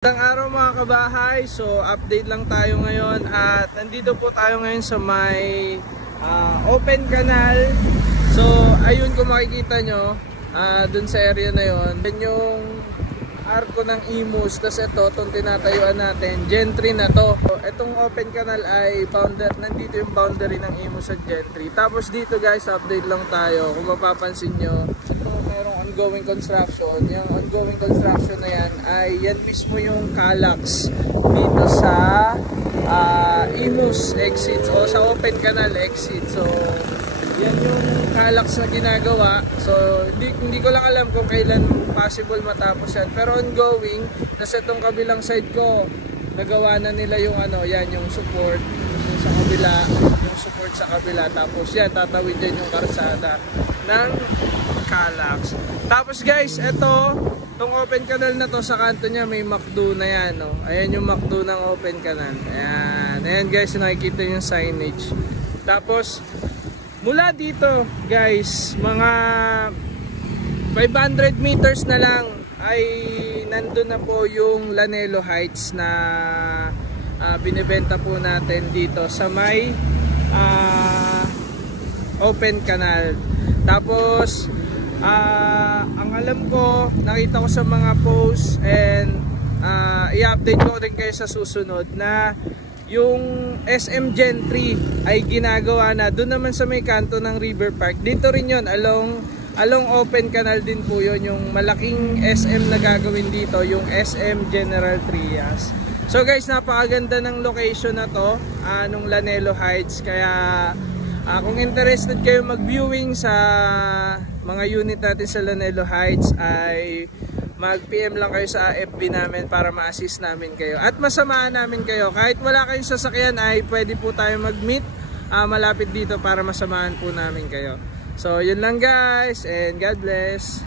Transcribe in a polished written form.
Magandang araw mga kabahay, so update lang tayo ngayon at nandito po tayo ngayon sa may open canal. So ayun, kung makikita nyo dun sa area na yon, yun yung arko ng Imus. Tapos ito, itong tinatayuan natin, Gentry na to. So, itong open canal ay nandito yung boundary ng Imus at Gentry. Tapos dito guys, update lang tayo. Kung mapapansin nyo, merong ongoing construction. Yung ongoing construction na yan ay yan mismo yung Calax dito sa Imus exit o sa open canal exit. So yan yung Calax na ginagawa. So hindi ko lang alam kung kailan possible matapos yan, pero ongoing. Nasa itong kabilang side ko, nagawa na nila yung yan yung support yung sa kabila, yung support sa kabila. Tapos yan, tatawid din yung karsada ng Calax. Tapos guys, itong open canal na to, sa kanto niya may McDo na yan, no? Ayan yung McDo ng open canal. Ayan guys, nakikita yung signage. Tapos mula dito guys, mga 500 meters na lang ay nandun na po yung Lanelo Heights na binibenta po natin dito sa may open canal. Tapos ang alam ko, nakita ko sa mga posts and i-update ko din kayo sa susunod na yung SM Gentry ay ginagawa na doon naman sa may kanto ng River Park. Dito rin yun, along open canal din po yun, yung malaking SM na gagawin dito, yung SM General Trias. So guys, napakaganda ng location na to, nung Lanelo Heights. Kaya kung interested kayo mag-viewing sa mga unit natin sa Lanelo Heights, ay mag-PM lang kayo sa FB namin para ma-assist namin kayo at masamaan namin kayo. Kahit wala kayong sasakyan ay pwede po tayo mag-meet malapit dito para masamaan po namin kayo. So yun lang guys, and God bless.